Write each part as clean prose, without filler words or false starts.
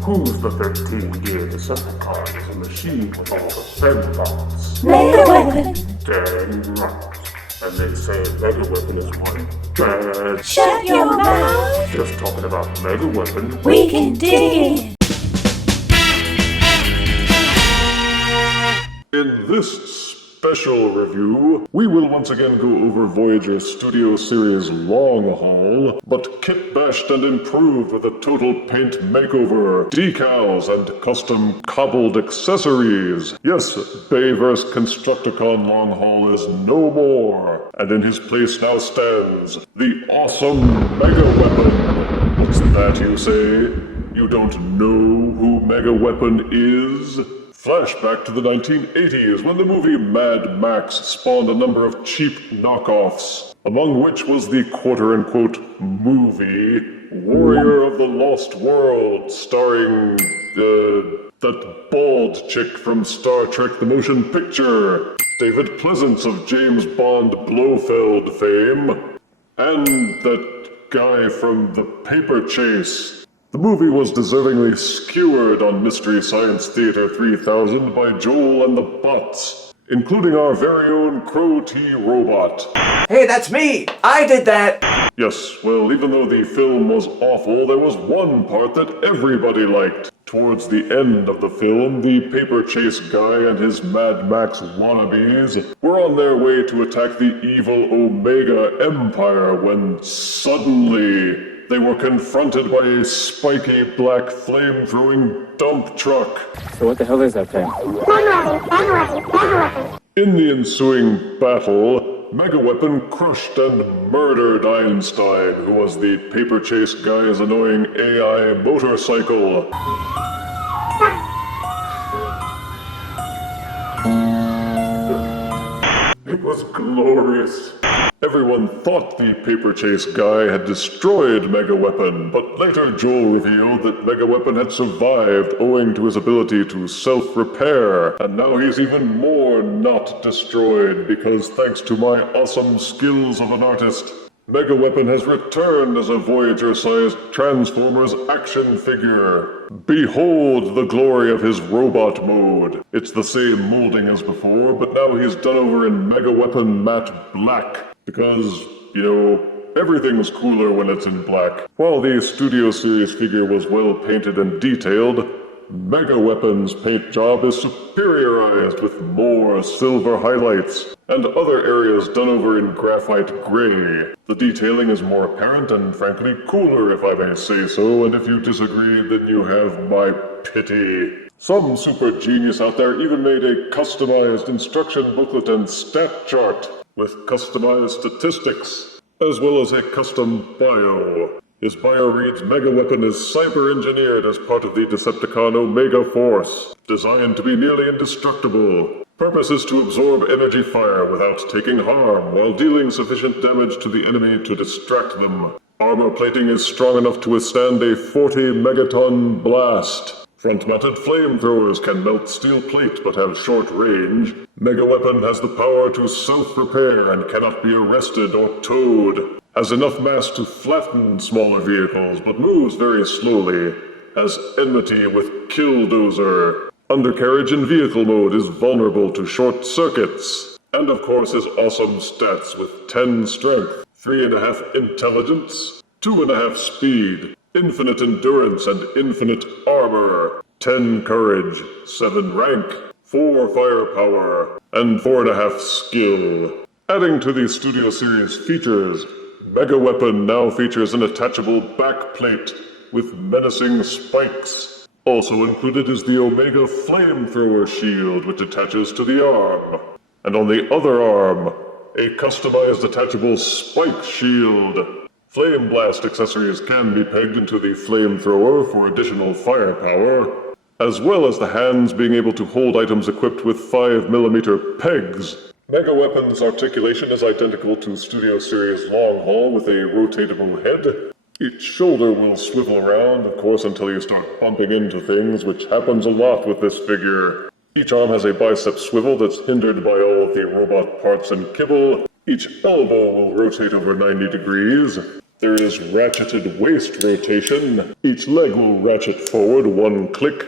Who's the 13-year Decepticon is a machine with all the fembots? Megaweapon! Dang right. And they say Megaweapon is one bad... Shut your mouth! Just talking about Megaweapon. We can dig it! In this special review, we will once again go over Voyager Studio Series Long Haul, but kitbashed and improved with a total paint makeover, decals, and custom cobbled accessories. Yes, Bayverse Constructicon Long Haul is no more, and in his place now stands the awesome Megaweapon. What's that you say? You don't know who Megaweapon is? Flashback to the 1980s when the movie Mad Max spawned a number of cheap knockoffs, among which was the quote-unquote movie Warrior of the Lost World, starring that bald chick from Star Trek the Motion Picture, David Pleasance of James Bond Blofeld fame, and that guy from The Paper Chase. The movie was deservingly skewered on Mystery Science Theater 3000 by Joel and the Bots, including our very own Crow T robot. Hey, that's me! I did that! Yes, well, even though the film was awful, there was one part that everybody liked. Towards the end of the film, the Paper Chase guy and his Mad Max wannabes were on their way to attack the evil Omega Empire when suddenly they were confronted by a spiky black flame-throwing dump truck. So what the hell is that thing? In the ensuing battle, Megaweapon crushed and murdered Einstein, who was the Paper Chase guy's annoying AI motorcycle. It was glorious. Everyone thought the Paper Chase guy had destroyed Megaweapon, but later Joel revealed that Megaweapon had survived owing to his ability to self-repair, and now he's even more not destroyed because thanks to my awesome skills of an artist, Megaweapon has returned as a Voyager-sized Transformers action figure. Behold the glory of his robot mode. It's the same molding as before, but now he's done over in Megaweapon matte black. Because, you know, everything's cooler when it's in black. While the Studio Series figure was well painted and detailed, Megaweapon's paint job is superiorized with more silver highlights and other areas done over in graphite gray. The detailing is more apparent and frankly cooler, if I may say so, and if you disagree, then you have my pity. Some super genius out there even made a customized instruction booklet and stat chart with customized statistics, as well as a custom bio. His bio reads, Megaweapon is cyber-engineered as part of the Decepticon Omega Force, designed to be nearly indestructible. Purpose is to absorb energy fire without taking harm, while dealing sufficient damage to the enemy to distract them. Armor plating is strong enough to withstand a 40-megaton blast. Front-mounted flamethrowers can melt steel plate but have short range. Megaweapon has the power to self-repair and cannot be arrested or towed. Has enough mass to flatten smaller vehicles but moves very slowly. Has enmity with Killdozer. Undercarriage in vehicle mode is vulnerable to short circuits. And of course his awesome stats with 10 strength, 3.5 intelligence, 2.5 speed, infinite endurance and infinite armor, 10 courage, 7 rank, 4 firepower, and 4.5 skill. Adding to the Studio Series features, Megaweapon now features an attachable backplate with menacing spikes. Also included is the Omega Flamethrower shield, which attaches to the arm. And on the other arm, a customized attachable spike shield. Flame blast accessories can be pegged into the flamethrower for additional firepower, as well as the hands being able to hold items equipped with 5mm pegs. Megaweapon's articulation is identical to Studio Series Long Haul with a rotatable head. Each shoulder will swivel around, of course, until you start bumping into things, which happens a lot with this figure. Each arm has a bicep swivel that's hindered by all of the robot parts and kibble. Each elbow will rotate over 90 degrees. There is ratcheted waist rotation. Each leg will ratchet forward 1 click,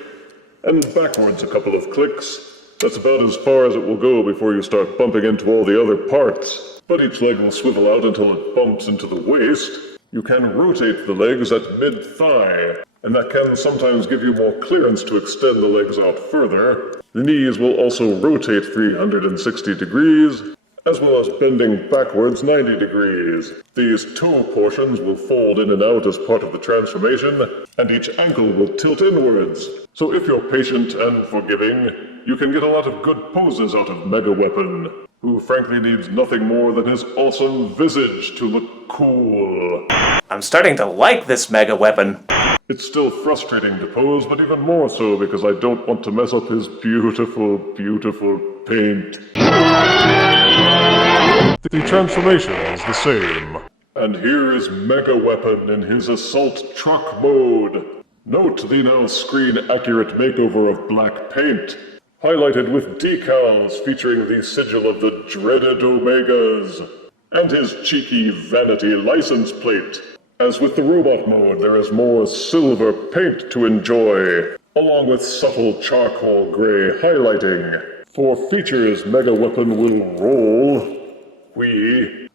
and backwards a couple of clicks. That's about as far as it will go before you start bumping into all the other parts. But each leg will swivel out until it bumps into the waist. You can rotate the legs at mid-thigh, and that can sometimes give you more clearance to extend the legs out further. The knees will also rotate 360 degrees, as well as bending backwards 90 degrees. These toe portions will fold in and out as part of the transformation, and each ankle will tilt inwards. So if you're patient and forgiving, you can get a lot of good poses out of Megaweapon, who frankly needs nothing more than his awesome visage to look cool. I'm starting to like this Megaweapon. It's still frustrating to pose, but even more so because I don't want to mess up his beautiful, beautiful paint. The transformation is the same. And here is Megaweapon in his assault truck mode. Note the now screen-accurate makeover of black paint, highlighted with decals featuring the sigil of the dreaded Omegas, and his cheeky vanity license plate. As with the robot mode, there is more silver paint to enjoy, along with subtle charcoal gray highlighting. For features, Megaweapon will roll,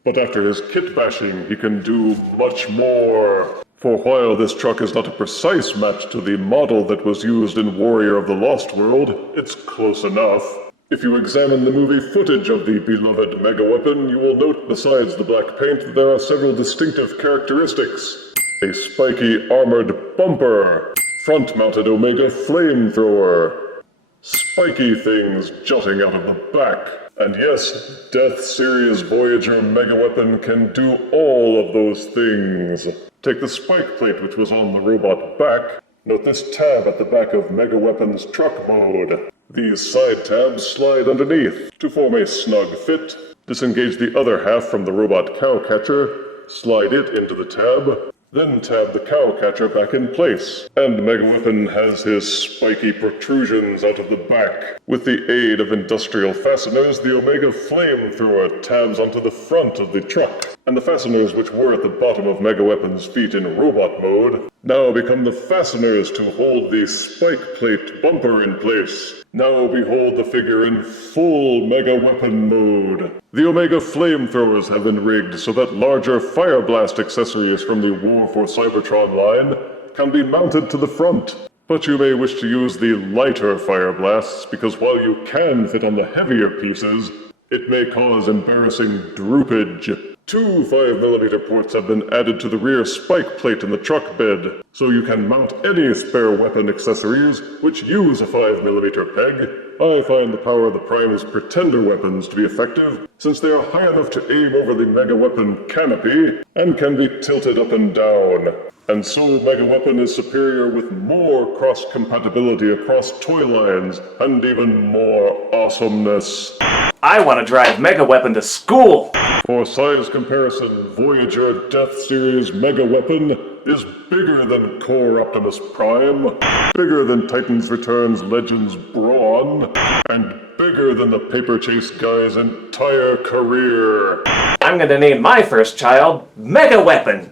but after his kitbashing, he can do much more. For while this truck is not a precise match to the model that was used in Warrior of the Lost World, it's close enough. If you examine the movie footage of the beloved Megaweapon, you will note besides the black paint that there are several distinctive characteristics. A spiky armored bumper, front-mounted Omega flamethrower, spiky things jutting out of the back. And yes, Death Series Voyager Megaweapon can do all of those things. Take the spike plate which was on the robot back. Note this tab at the back of Megaweapon's truck mode. These side tabs slide underneath to form a snug fit. Disengage the other half from the robot cowcatcher, slide it into the tab, then tab the cowcatcher back in place. And Megaweapon has his spiky protrusions out of the back. With the aid of industrial fasteners, the Omega flamethrower tabs onto the front of the truck. And the fasteners which were at the bottom of Megaweapon's feet in robot mode now become the fasteners to hold the spike plate bumper in place. Now behold the figure in full Megaweapon mode. The Omega flamethrowers have been rigged so that larger Fire Blast accessories from the War for Cybertron line can be mounted to the front. But you may wish to use the lighter Fire Blasts because while you can fit on the heavier pieces, it may cause embarrassing droopage. 2 5mm ports have been added to the rear spike plate in the truck bed, so you can mount any spare weapon accessories which use a 5mm peg. I find the power of the Prime's Pretender weapons to be effective, since they are high enough to aim over the Megaweapon canopy and can be tilted up and down. And so Megaweapon is superior with more cross-compatibility across toy lines and even more awesomeness. I want to drive Megaweapon to school! For size comparison, Voyager Death Series Megaweapon is bigger than Core Optimus Prime, bigger than Titans Returns Legends Brawn, and bigger than the Paper Chase guy's entire career. I'm gonna name my first child Megaweapon!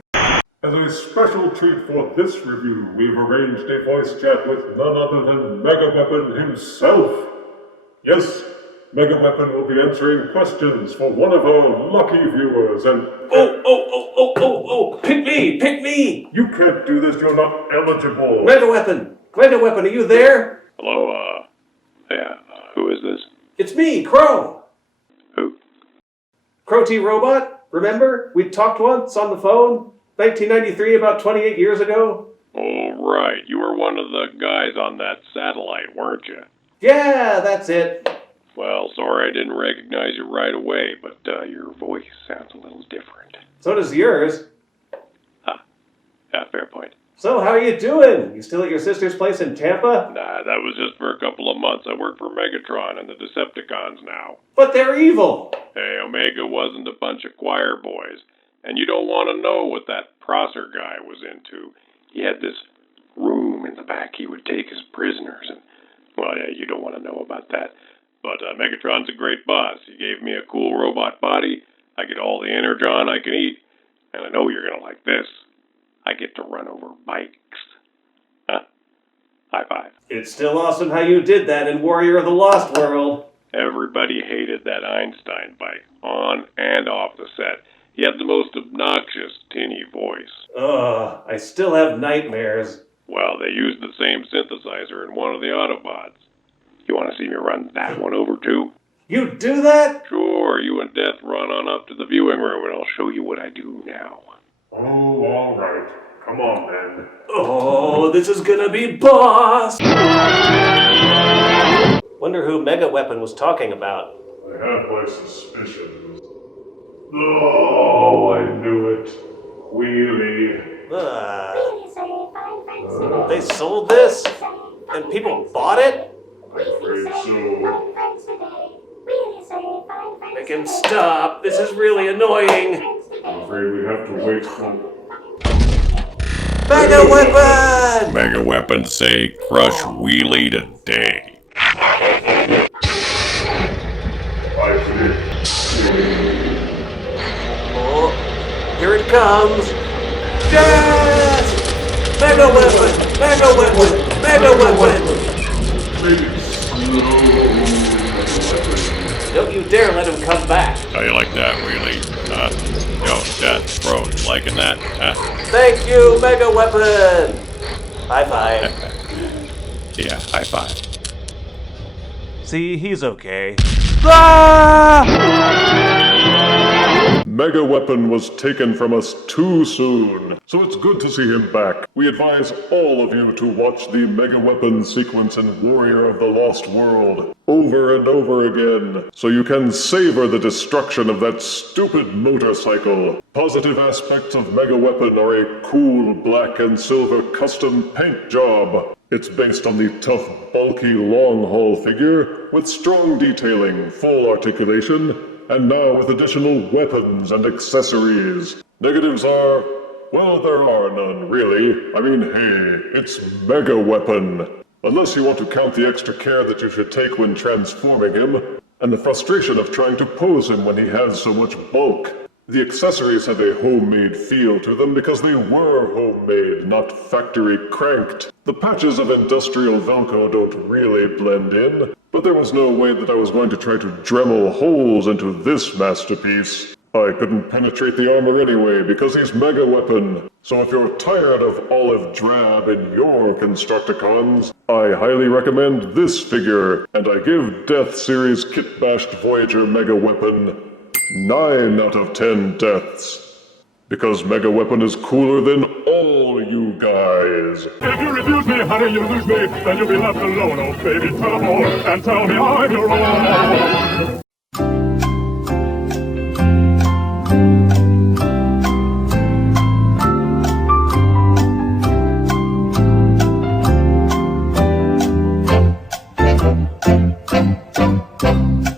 As a special treat for this review, we've arranged a voice chat with none other than Megaweapon himself. Yes, Megaweapon will be answering questions for one of our lucky viewers, and... Oh! Pick me! You can't do this, you're not eligible. Megaweapon, are you there? Hello, who is this? It's me, Crow! Who? Crow T Robot, remember? We talked once on the phone, 1993, about 28 years ago. Oh, right, you were one of the guys on that satellite, weren't you? Yeah, that's it. Well, sorry I didn't recognize you right away, but your voice sounds a little different. So does yours. Yeah, fair point. So, how are you doing? You still at your sister's place in Tampa? Nah, that was just for a couple of months. I work for Megatron and the Decepticons now. But they're evil! Hey, Omega wasn't a bunch of choir boys. And you don't want to know what that Prosser guy was into. He had this room in the back he would take as prisoners, and, well, yeah, you don't want to know about that. But Megatron's a great boss. He gave me a cool robot body. I get all the energon I can eat. And I know you're gonna like this. I get to run over bikes. Huh? High five. It's still awesome how you did that in Warrior of the Lost World. Everybody hated that Einstein bike, on and off the set. He had the most obnoxious, tinny voice. Ugh, I still have nightmares. Well, they used the same synthesizer in one of the Autobots. You want to see me run that one over too? You do that? Sure, you and Death run on up to the viewing room and I'll show you what I do now. Oh, all right. Come on, then. Oh, this is gonna be boss! Wonder who Megaweapon was talking about. I have my suspicions. Oh, I knew it. Wheelie. They sold this? And people bought it? I'm afraid so. Make him stop. This is really annoying. I'm afraid we have to wait for... Megaweapon! Megaweapon say crush Wheelie today. I predict. Oh, here it comes. Yes! Megaweapon! Megaweapon! Megaweapon! Maybe slow. Don't you dare let him come back. How you like that, Wheelie? Yo, Death, bro, you liking that? Thank you, Megaweapon! High five. Yeah, high five. See, he's okay. Megaweapon was taken from us too soon, so it's good to see him back. We advise all of you to watch the Megaweapon sequence in Warrior of the Lost World over and over again, so you can savor the destruction of that stupid motorcycle. Positive aspects of Megaweapon are a cool black and silver custom paint job. It's based on the tough, bulky Long Haul figure with strong detailing, full articulation, and now with additional weapons and accessories. Negatives are, well, there are none, really. I mean, hey, it's Megaweapon. Unless you want to count the extra care that you should take when transforming him, and the frustration of trying to pose him when he has so much bulk. The accessories have a homemade feel to them because they were homemade, not factory cranked. The patches of industrial Velcro don't really blend in, but there was no way that I was going to try to Dremel holes into this masterpiece. I couldn't penetrate the armor anyway because he's Megaweapon. So if you're tired of olive drab in your Constructicons, I highly recommend this figure, and I give Death Series Kitbashed Voyager Megaweapon 9 out of 10 deaths. Because Megaweapon is cooler than all you guys. If you refuse me, honey, you lose me. Then you'll be left alone, oh baby. Tell them all and tell me I'm your own.